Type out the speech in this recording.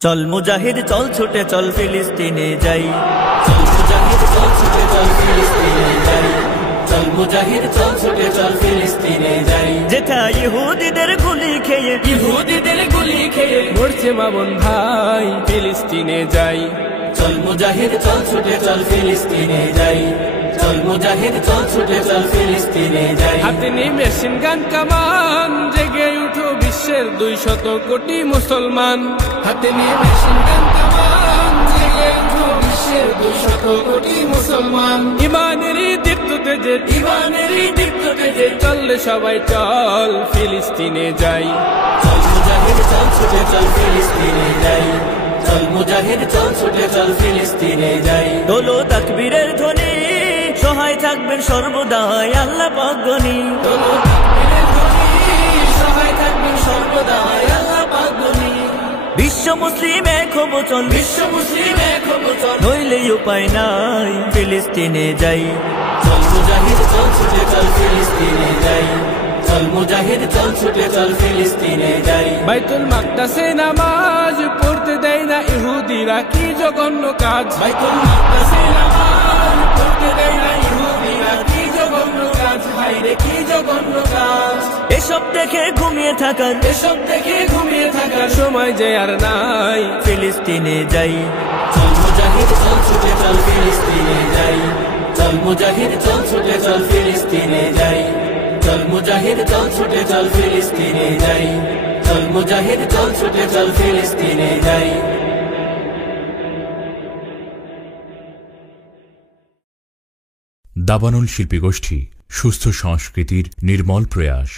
চল মুজাহিদ চল ছুটে চল ফিলিস্তিনে যাই, চল মুজাহিদ চল ছুটে চল ফিলিস্তিনে যাই, চল মুজাহিদ চল ছুটে চল ফিলিস্তিনে যাই। যেথা ইহুদিদের গুলি খেয়ে মরছে মা বোন ভাই, ফিলিস্তিনে যাই। চল মুজাহিদ চল ছুটে চল ফিলিস্তিনে যাই, চল মুজাহিদ চল ছুটে চল ফিলিস্তিনে যাই। হাতে নিয়ে মেশিন গান কামান, জেগে উঠো বিশ্বের 200 কোটি মুসলমান। হাতে নিয়ে মেশিন গান কামান, জেগে উঠো বিশ্বের 200 কোটি মুসলমান। ইমানেরই দীপ্ত তেজে চললে সবাই চল ফিলিস্তিনে যাই। চল মুজাহিদ চল ছুটে চল ফিলিস্তিনে যাই, চল মুজাহিদ চল ছুটে চল ফিলিস্তিনে যাই। দোলো তাকবীরের ধ্বনি, সহায় থাকবেন সর্বদাই আল্লাহ পাক গনি। দোলো তাকবীরের ধ্বনি, সহায় থাকবেন সর্বদাই আল্লাহ পাক গনি। বিশ্ব মুসলিম এক হব চল, নইলে উপায় নাই ফিলিস্তিনে যাই। চল মুজাহিদ চল ছুটে চল ফিলিস্তিনে যাই, চল মুজাহিদ চল ছুটে চল ফিলিস্তিনে যাই। বাইতুল মাকদাসে নামাজ পড়তে দেয় না ইহুদিরা, কি জঘন্য কাজ। বাইতুল মাকদাসে নামাজ পড়তে দেয় না ইহুদিরা, কি জঘন্য কাজ, হায়রে কি জঘন্য কাজ। এসব দেখে ঘুমিয়ে থাকার সময় যে আর নাই, ফিলিস্তিনে যাই। চল মুজাহিদ চল ছুটে চল ফিলিস্তিনে যাই, চল মুজাহিদ চল ছুটে চল ফিলিস্তিনে যাই, চল মুজাহিদ চল ছুটে চল ফিলিস্তিনে যাই, চল মুজাহিদ চল ছুটে চল ফিলিস্তিনে যাই। দাবানল শিল্পী গোষ্ঠী, সুস্থ সংস্কৃতির নির্মল প্রয়াস।